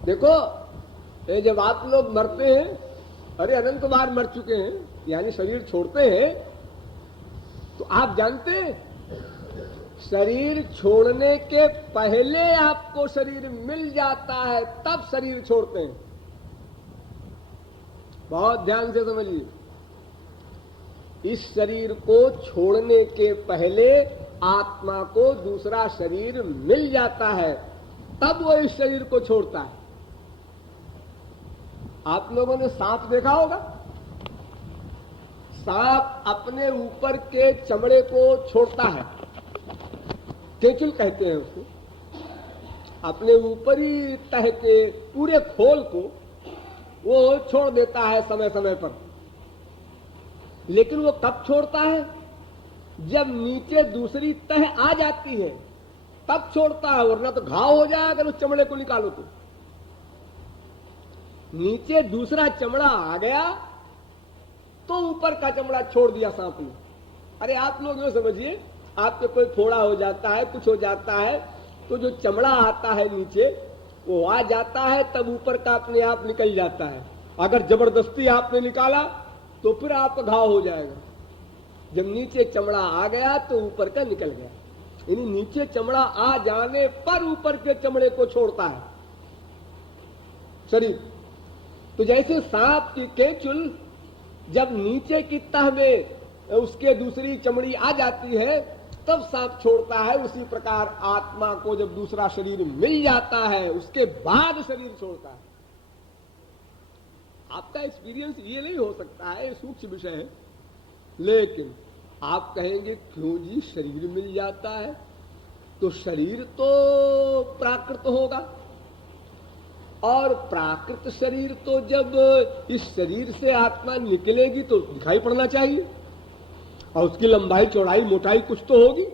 देखो, ये जब आप लोग मरते हैं, अरे अनंत बार मर चुके हैं, यानी शरीर छोड़ते हैं, तो आप जानते हैं शरीर छोड़ने के पहले आपको शरीर मिल जाता है, तब शरीर छोड़ते हैं। बहुत ध्यान से समझिए, इस शरीर को छोड़ने के पहले आत्मा को दूसरा शरीर मिल जाता है, तब वो इस शरीर को छोड़ता है। आप लोगों ने सांप देखा होगा। सांप अपने ऊपर के चमड़े को छोड़ता है, केचुल कहते हैं उसको। अपने ऊपरी तह के पूरे खोल को वो छोड़ देता है समय समय पर। लेकिन वो कब छोड़ता है? जब नीचे दूसरी तह आ जाती है तब छोड़ता है, वरना तो घाव हो जाएगा अगर उस चमड़े को निकालो तो। नीचे दूसरा चमड़ा आ गया तो ऊपर का चमड़ा छोड़ दिया सांप ने। अरे आप लोग यो समझिए, आपके कोई फोड़ा हो जाता है, कुछ हो जाता है, तो जो चमड़ा आता है नीचे वो आ जाता है, तब ऊपर का अपने आप निकल जाता है। अगर जबरदस्ती आपने निकाला तो फिर आपका घाव हो जाएगा। जब नीचे चमड़ा आ गया तो ऊपर का निकल गया, यानी नीचे चमड़ा आ जाने पर ऊपर के चमड़े को छोड़ता है शरीर। तो जैसे सांप की केचुल जब नीचे की तह में उसके दूसरी चमड़ी आ जाती है तब सांप छोड़ता है, उसी प्रकार आत्मा को जब दूसरा शरीर मिल जाता है उसके बाद शरीर छोड़ता है। आपका एक्सपीरियंस ये नहीं हो सकता है, सूक्ष्म विषय है। लेकिन आप कहेंगे क्यों जी शरीर मिल जाता है? तो शरीर तो प्राकृत होगा, और प्राकृत शरीर तो जब इस शरीर से आत्मा निकलेगी तो दिखाई पड़ना चाहिए, और उसकी लंबाई चौड़ाई मोटाई कुछ तो होगी।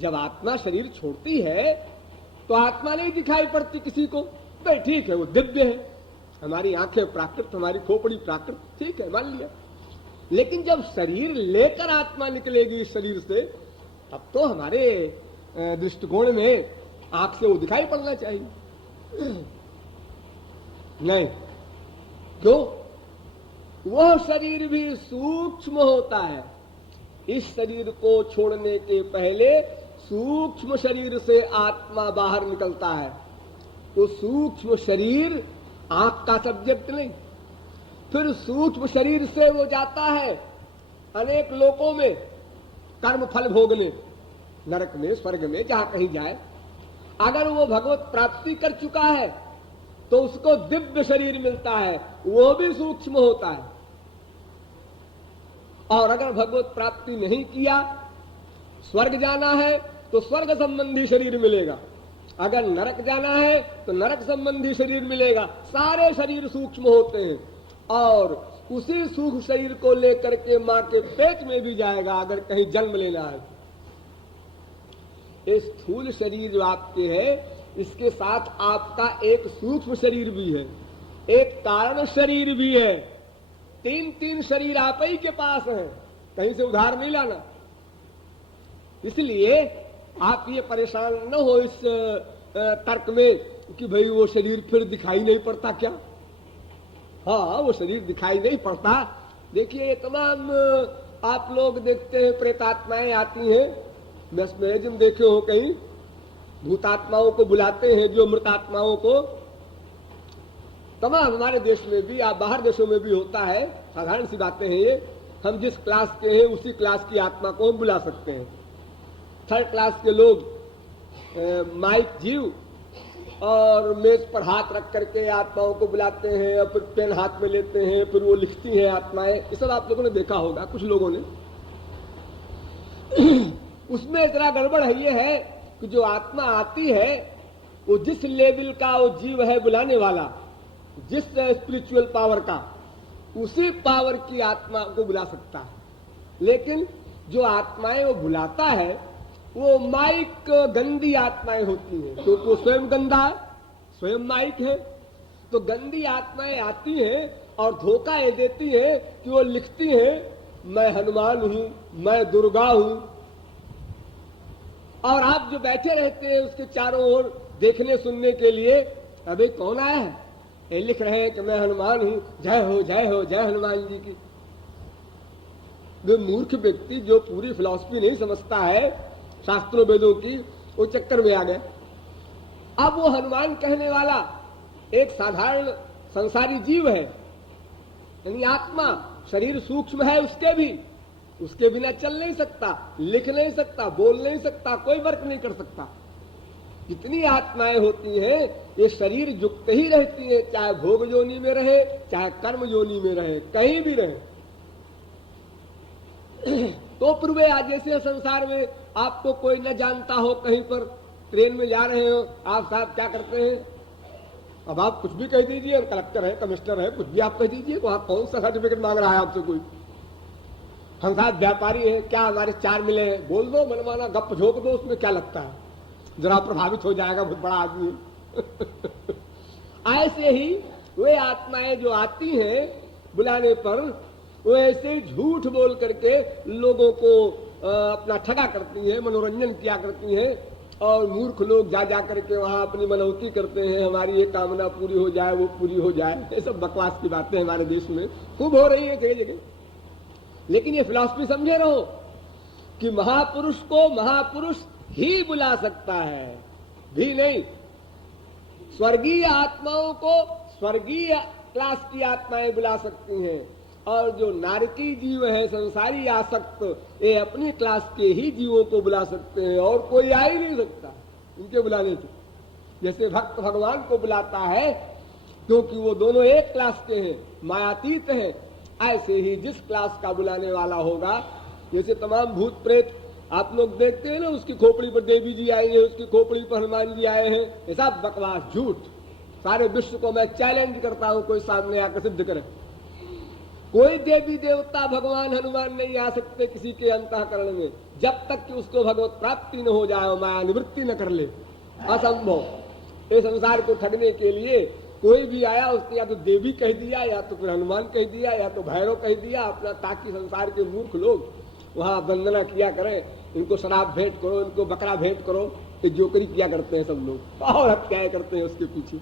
जब आत्मा शरीर छोड़ती है तो आत्मा नहीं दिखाई पड़ती किसी को। भाई ठीक है, वो दिव्य है, हमारी आंखें प्राकृत, हमारी खोपड़ी प्राकृत, ठीक है, मान लिया। लेकिन जब शरीर लेकर आत्मा निकलेगी इस शरीर से, तब तो हमारे दृष्टिकोण में आंख से वो दिखाई पड़ना चाहिए। नहीं, क्यों? वह शरीर भी सूक्ष्म होता है। इस शरीर को छोड़ने के पहले सूक्ष्म शरीर से आत्मा बाहर निकलता है। तो सूक्ष्म शरीर आंख का सब्जेक्ट नहीं। फिर सूक्ष्म शरीर से वो जाता है अनेक लोकों में कर्म फल भोगने, नरक में, स्वर्ग में, जहां कहीं जाए। अगर वो भगवत प्राप्ति कर चुका है तो उसको दिव्य शरीर मिलता है, वो भी सूक्ष्म होता है। और अगर भगवत प्राप्ति नहीं किया, स्वर्ग जाना है तो स्वर्ग संबंधी शरीर मिलेगा, अगर नरक जाना है तो नरक संबंधी शरीर मिलेगा। सारे शरीर सूक्ष्म होते हैं, और उसी सूक्ष्म शरीर को लेकर के मां के पेट में भी जाएगा अगर कहीं जन्म लेना है। इस स्थूल शरीर जो आपके है, इसके साथ आपका एक सूक्ष्म शरीर भी है, एक कारण शरीर भी है। तीन तीन शरीर आप ही के पास हैं, कहीं से उधार नहीं लाना। इसलिए आप ये परेशान न हो इस तर्क में कि भाई वो शरीर फिर दिखाई नहीं पड़ता क्या। हाँ, वो शरीर दिखाई नहीं पड़ता। देखिए, तमाम आप लोग देखते हैं प्रेतात्माएं आती हैं, मैस्मरिज्म देखे हो कहीं, भूतात्माओं को बुलाते हैं जो मृतात्माओं को। तमाम हमारे देश में भी, आप बाहर देशों में भी होता है, साधारण सी बातें हैं ये। हम जिस क्लास के हैं उसी क्लास की आत्मा को हम बुला सकते हैं। थर्ड क्लास के लोग माइक जीव और मेज पर हाथ रख करके आत्माओं को बुलाते हैं, और फिर पेन हाथ में लेते हैं, फिर वो लिखती हैं आत्माएं। ये सब आप लोगों ने देखा होगा, कुछ लोगों ने। उसमें इतना गड़बड़ है, ये है कि जो आत्मा आती है वो जिस लेवल का वो जीव है बुलाने वाला, जिस स्पिरिचुअल पावर का, उसी पावर की आत्मा को बुला सकता है। लेकिन जो आत्माएं वो बुलाता है वो माइक गंदी आत्माएं होती हैं, तो वो स्वयं गंदा है, स्वयं माइक है। तो गंदी आत्माएं आती हैं और धोखा ये देती है कि वो लिखती हैं मैं हनुमान हूं, मैं दुर्गा हूं, और आप जो बैठे रहते हैं उसके चारों ओर देखने सुनने के लिए अबे कौन आया है, ये लिख रहे हैं कि मैं हनुमान हूं, जय हो जय हो जय हनुमान जी की। वे मूर्ख व्यक्ति जो पूरी फिलॉसफी नहीं समझता है शास्त्रों वेदों की, वो चक्कर में आ गए। अब वो हनुमान कहने वाला एक साधारण संसारी जीव है, यानी आत्मा, शरीर सूक्ष्म है उसके भी, उसके बिना चल नहीं सकता, लिख नहीं सकता, बोल नहीं सकता, कोई वर्क नहीं कर सकता। जितनी आत्माएं होती हैं ये शरीर युक्त ही रहती हैं, चाहे भोग योनि में रहे चाहे कर्म योनि में रहे, कहीं भी रहे। तो पूर्वे आज जैसे संसार में आपको कोई न जानता हो, कहीं पर ट्रेन में जा रहे हो, आप साहब क्या करते हैं, अब आप कुछ भी कह दीजिए, कलेक्टर है कमिश्नर है कुछ भी आप कह दीजिए, तो आप कौन सा सर्टिफिकेट मांग रहा है आपसे कोई। हम साहब व्यापारी है, क्या हमारे 4 मिले हैं, बोल दो, मनमाना गप झोंक दो, उसमें क्या लगता है, जरा प्रभावित हो जाएगा, बहुत बड़ा आदमी है। ऐसे ही वे आत्माएं जो आती हैं बुलाने पर, वो ऐसे झूठ बोल करके लोगों को अपना ठगा करती है, मनोरंजन किया करती है, और मूर्ख लोग जा जा करके वहां अपनी मनौती करते हैं, हमारी ये कामना पूरी हो जाए वो पूरी हो जाए। ये सब बकवास की बातें हमारे देश में खूब हो रही है जगह जगह। लेकिन ये फिलॉसफी समझे रहो कि महापुरुष को महापुरुष ही बुला सकता है, भी नहीं। स्वर्गीय आत्माओं को स्वर्गीय क्लास की आत्माएं बुला सकती हैं, और जो नारकी जीव है, संसारी आसक्त, ये अपनी क्लास के ही जीवों को बुला सकते हैं, और कोई आ ही नहीं सकता इनके बुलाने से। जैसे भक्त भगवान को बुलाता है क्योंकि वो दोनों एक क्लास के हैं, मायातीत हैं, ऐसे ही जिस क्लास का बुलाने वाला होगा, जैसे तमाम भूत प्रेत आप लोग देखते हैं ना, उसकी खोपड़ी पर देवी जी आई है, उसकी खोपड़ी पर हनुमान जी आए हैं, ये सब बकवास झूठ। सारे विश्व को मैं चैलेंज करता हूं, कोई सामने आकर सिद्ध करे। कोई देवी देवता भगवान हनुमान नहीं आ सकते किसी के अंतःकरण में, जब तक कि उसको भगवत प्राप्ति न हो जाए, माया निवृत्ति न कर ले, असंभव। इस संसार को ठगने के लिए कोई भी आया, उसने या तो देवी कह दिया, या तो फिर हनुमान कह दिया, या तो भैरव कह दिया अपना, ताकि संसार के मूर्ख लोग वहां वंदना किया करें, इनको शराब भेंट करो, इनको बकरा भेंट करो, ये जोकरी किया करते हैं सब लोग, और हत्याएं करते हैं उसके पीछे।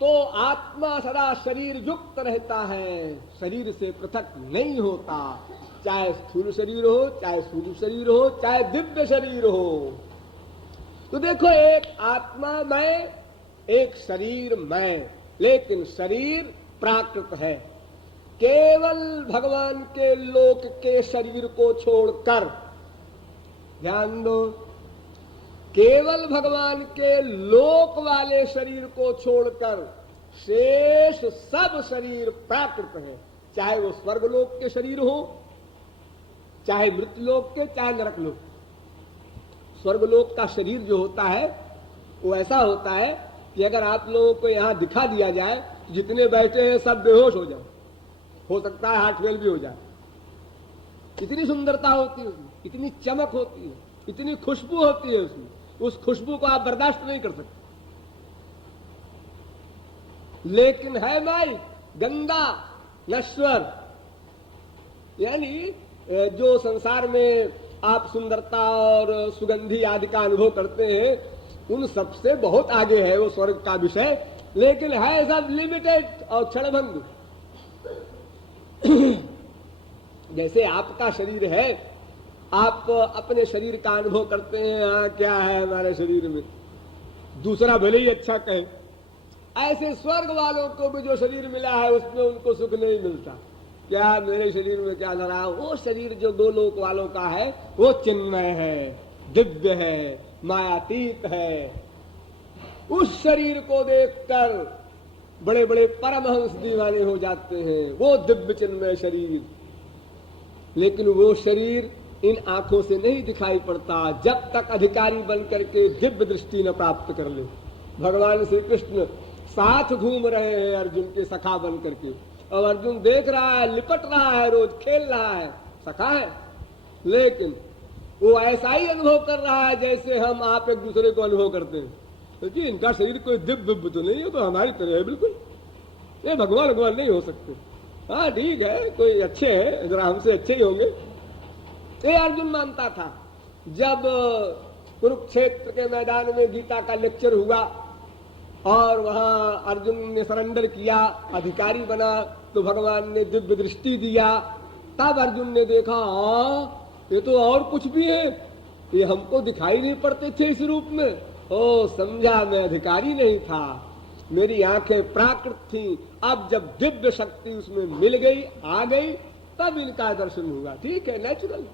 तो आत्मा सदा शरीर युक्त रहता है, शरीर से पृथक नहीं होता, चाहे स्थूल शरीर हो, चाहे सूक्ष्म शरीर हो, चाहे दिव्य शरीर हो। तो देखो, एक आत्मा मैं, एक शरीर मैं, लेकिन शरीर प्राकृत है। केवल भगवान के लोक के शरीर को छोड़कर, ध्यान दो, केवल भगवान के लोक वाले शरीर को छोड़कर शेष सब शरीर प्राकृत है। चाहे वो स्वर्गलोक के शरीर हो, चाहे मृत्युलोक के, चाहे नरक लोक। स्वर्गलोक का शरीर जो होता है वो ऐसा होता है कि अगर आप लोगों को यहां दिखा दिया जाए, जितने बैठे हैं सब बेहोश हो जाए, हो सकता है हार्ट फेल भी हो जाए। इतनी सुंदरता होती है उसमें, इतनी चमक होती है, इतनी खुशबू होती है उसमें, उस खुशबू को आप बर्दाश्त नहीं कर सकते। लेकिन है माई गंदा नश्वर, यानी जो संसार में आप सुंदरता और सुगंधी आदि का अनुभव करते हैं, उन सबसे बहुत आगे है वो स्वर्ग का विषय, लेकिन है सब लिमिटेड और क्षणभंग। जैसे आपका शरीर है, आप अपने शरीर का अनुभव करते हैं, हाँ क्या है हमारे शरीर में, दूसरा भले ही अच्छा कहे। ऐसे स्वर्ग वालों को भी जो शरीर मिला है उसमें उनको सुख नहीं मिलता। क्या मेरे शरीर में क्या धरा, वो शरीर जो दो लोक वालों का है वो चिन्मय है, दिव्य है, मायातीत है। उस शरीर को देखकर बड़े बड़े परमहंस दीवाने हो जाते हैं, वो दिव्य चिन्मय शरीर। लेकिन वो शरीर इन आंखों से नहीं दिखाई पड़ता जब तक अधिकारी बन करके दिव्य दृष्टि न प्राप्त कर ले। भगवान श्री कृष्ण साथ घूम रहे हैं अर्जुन के सखा बन करके, और अर्जुन देख रहा है, लिपट रहा है, रोज खेल रहा है, सखा है, लेकिन वो ऐसा ही अनुभव कर रहा है जैसे हम आप एक दूसरे को अनुभव करते हैं। क्योंकि इनका शरीर कोई दिव्य तो नहीं है, तो हमारी तरह है बिल्कुल, ये भगवान भगवान नहीं हो सकते। हाँ ठीक है, कोई अच्छे हैं, जरा हमसे अच्छे ही होंगे, ये अर्जुन मानता था। जब कुरुक्षेत्र के मैदान में गीता का लेक्चर हुआ और वहां अर्जुन ने सरेंडर किया, अधिकारी बना, तो भगवान ने दिव्य दृष्टि दिया। तब अर्जुन ने देखा, ये तो और कुछ भी है, ये हमको दिखाई नहीं पड़ते थे इस रूप में। ओ समझा, मैं अधिकारी नहीं था, मेरी आंखें प्राकृत थी। अब जब दिव्य शक्ति उसमें मिल गई, आ गई, तब इनका दर्शन हुआ। ठीक है, नेचुरल।